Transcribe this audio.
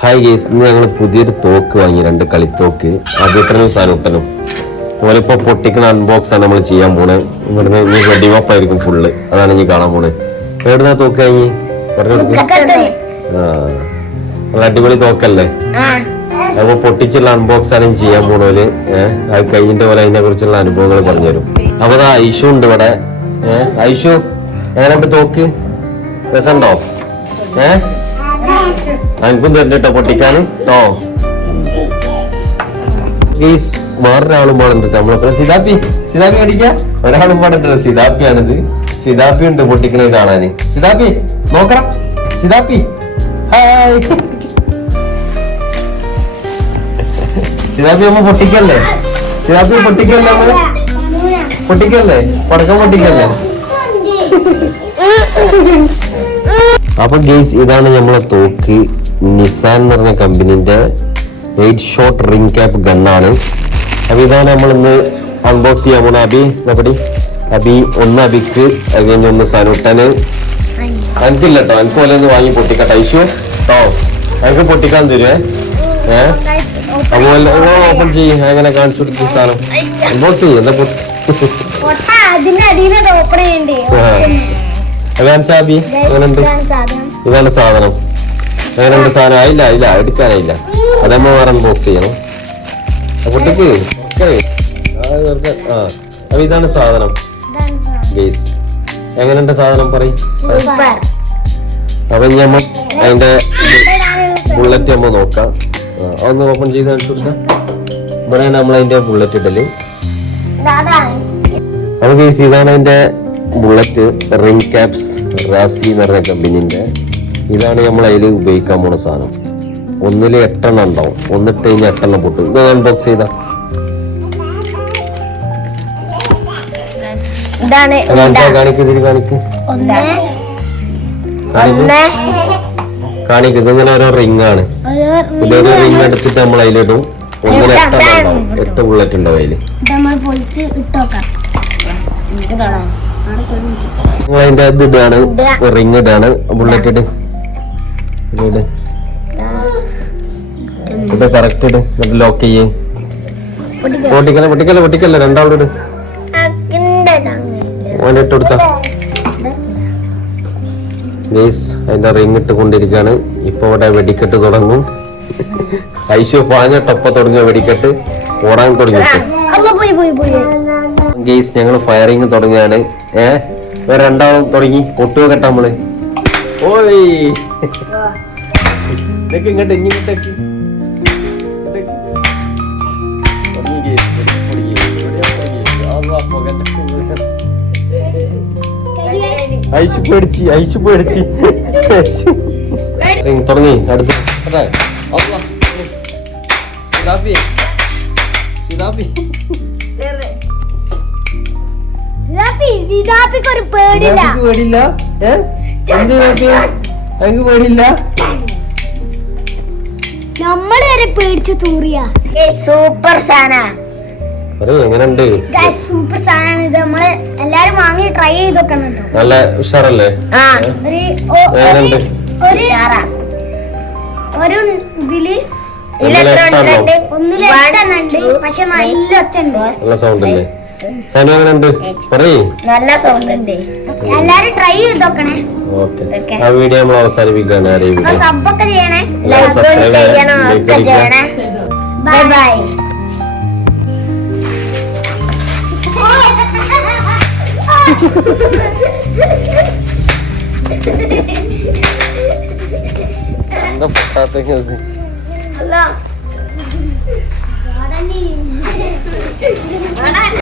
Hi guys, ഇന്ന് ഞങ്ങൾ പുതിയൊരു തോക്ക് വാങ്ങി, 2 കളിത്തോക്ക്. അഭിട്ടനും സാനുട്ടനും ഓലിപ്പോ പൊട്ടിക്കണ അൺബോക്സ് ആണ് നമ്മൾ ചെയ്യാൻ പോണേ. ഇവിടുന്ന് ഇനി വെടിവെപ്പായിരിക്കും ഫുള്ള്, അതാണ് ഇനി കാണാൻ പോണേ. എവിടുന്നാ തോക്ക് വാങ്ങി? നല്ല അടിപൊളി തോക്കല്ലേ? അപ്പൊ പൊട്ടിച്ചുള്ള അൺബോക്സ് ആണ് ചെയ്യാൻ പോണോല്. അത് കഴിഞ്ഞിട്ട് പോലെ അതിനെ കുറിച്ചുള്ള അനുഭവങ്ങൾ പറഞ്ഞുതരും. അപ്പൊ ഐഷു ഉണ്ട് ഇവിടെ. ഐഷു, എങ്ങനെയുണ്ട് തോക്ക്? രസമുണ്ടോ? എനിക്കും തരട്ടോ പൊട്ടിക്കാന്. വേറൊരാളും പാടുണ്ട് നമ്മളെ സിതാപ്പി അടിക്കാം. ഒരാളും പാടിട്ടോ, സിതാപ്പിയാണിത്. സിതാപ്പി ഉണ്ട് പൊട്ടിക്കണത് കാണാന്. സിതാപ്പി നോക്കണം. സിതാപ്പി ഹായ്. സിതാപ്പി നമ്മ പൊട്ടിക്കല്ലേ? സിതാപ്പി പൊട്ടിക്കല്ലേ? നമ്മള് പൊട്ടിക്കല്ലേ? പടക്കം പൊട്ടിക്കല്ലേ? അപ്പൊ ഗെയ്സ്, ഇതാണ് നമ്മളെ തോക്ക്. നിസാൻ എന്ന് പറഞ്ഞ കമ്പനിന്റെ 8 ഷോട്ട് റിംഗ് ക്യാപ്പ് ഗണ്ണാണ്. അപ്പൊ ഇതാണ് നമ്മൾ ഇന്ന് അൺബോക്സ് ചെയ്യാൻ പോണ. അബി ഒന്ന് അബിക്ക്, അത് കഴിഞ്ഞ് ഒന്ന് സനുട്ടന്. എനിക്കില്ല കേട്ടോ, എനിക്ക് പോലെ ഒന്ന് വാങ്ങി പൊട്ടിക്കട്ടെ ഐഷു കേട്ടോ. എനിക്ക് പൊട്ടിക്കാൻ തരുവേ. അതുപോലെ ഓപ്പൺ ചെയ്യും. അങ്ങനെ കാണിച്ചു കൊടുക്കുന്ന സാധനം അൺബോക്സ് ചെയ്യും. എന്താ ഷാബി എങ്ങനെയുണ്ട്? ഇതാണ് സാധനം. എങ്ങനെയുണ്ട് സാധനം? ഇല്ല എടുക്കാനായില്ല. അതമ്മ വേറെ അൺബോക്സ് ചെയ്യണം. പൊട്ടിക്ക്. അപ്പൊ ഇതാണ് സാധനം ഗെയ്സ്. എങ്ങനെയുണ്ട് സാധനം? പറയും. അപ്പൊ ഇനി നമ്മ അതിന്റെ ബുള്ളറ്റ് നമ്മ നോക്കാം. അതൊന്ന് ഓപ്പൺ ചെയ്ത് കാണിച്ചു കൊടുക്കാം. ഇവിടെയാണ് നമ്മൾ അതിന്റെ ബുള്ളറ്റ് ഇടല്. അപ്പൊ ഗെയ്സ്, ഇതാണ് അതിന്റെ ബുള്ളറ്റ്. റിംഗ് ക്യാപ്സ് റാസി എന്ന് പറഞ്ഞ കമ്പനിന്റെ. ഇതാണ് നമ്മൾ അതിൽ ഉപയോഗിക്കാൻ പോണ സാധനം. 1 8 എണ്ണം ഉണ്ടാവും. ഒന്നിട്ട് കഴിഞ്ഞാൽ 8 എണ്ണം പൊട്ടും. ഇത് അൺബോക്സ് ചെയ്താ കാണിക്ക്. ഇതിങ്ങനെ ഓരോ റിംഗ് ആണ്. ഇതൊരു റിംഗ് എടുത്തിട്ട് നമ്മൾ അതിലിടും. 1 8 എണ്ണം ഉണ്ടാവും. 8 ബുള്ളറ്റ് ഉണ്ടാവും അതില്. അതിന്റെ ഇത് ഇടാണ്, റിംഗ് ഇടാണ്. ബുള്ളറ്റ് ഇട്. ഇത് കറക്റ്റ് ഇട്. എന്നിട്ട് ലോക്ക് ചെയ്യേ. പൊട്ടിക്കല്ലേ. രണ്ടാളോട് ഇട്. ഓനെ ഇട്ട് കൊടുത്ത ഗെയ്സ്, അതിന്റെ റിംഗ് ഇട്ട് കൊണ്ടിരിക്കാണ്. ഇപ്പൊ ഇവിടെ വെടിക്കെട്ട് തുടങ്ങും. ഐശു പാഞ്ഞിട്ടൊപ്പ തുടങ്ങിയ വെടിക്കെട്ട് ഓടാൻ തുടങ്ങി. ഗെയ്സ്, ഞങ്ങള് ഫയറിങ് തുടങ്ങിയാണ്. വേറെ രണ്ടാളും തുടങ്ങി. കൊട്ടുക കേട്ട നമ്മള്. ഓയ് ഇങ്ങോട്ട് ഇങ്ങോട്ടേക്ക് ഐശു പേടിച്ച് തുടങ്ങി. അടുത്ത് പേടില്ല. പേടില്ല. നമ്മള് വരെ പേടിച്ചു തൂറിയ. സൂപ്പർ സാധനം. എങ്ങനെയുണ്ട്? സൂപ്പർ സാധനം. ഇത് നമ്മള് എല്ലാരും വാങ്ങി ട്രൈ ചെയ്തൊക്കെ. നല്ല ഉഷാറല്ലേ? ഒരു ഇതില് പക്ഷെ നല്ല ഒച്ചുണ്ട്. നല്ല സൗണ്ട് അല്ലേ? സനു എങ്ങനെയുണ്ട്? പറയ്. നല്ല സൗണ്ട് ഉണ്ട്. എല്ലാരും ട്രൈ ചെയ്തോക്കണേ. ആ വീഡിയോ നമ്മൾ അവസാനിപ്പിക്കുകയാണ്. സബ്ബൊക്കെ ചെയ്യണേ, ലൈക്ക് ചെയ്യണം, ഒക്കെ ചെയ്യണേ. Bye bye. എന്താ പൊട്ടാത്ത? അല്ല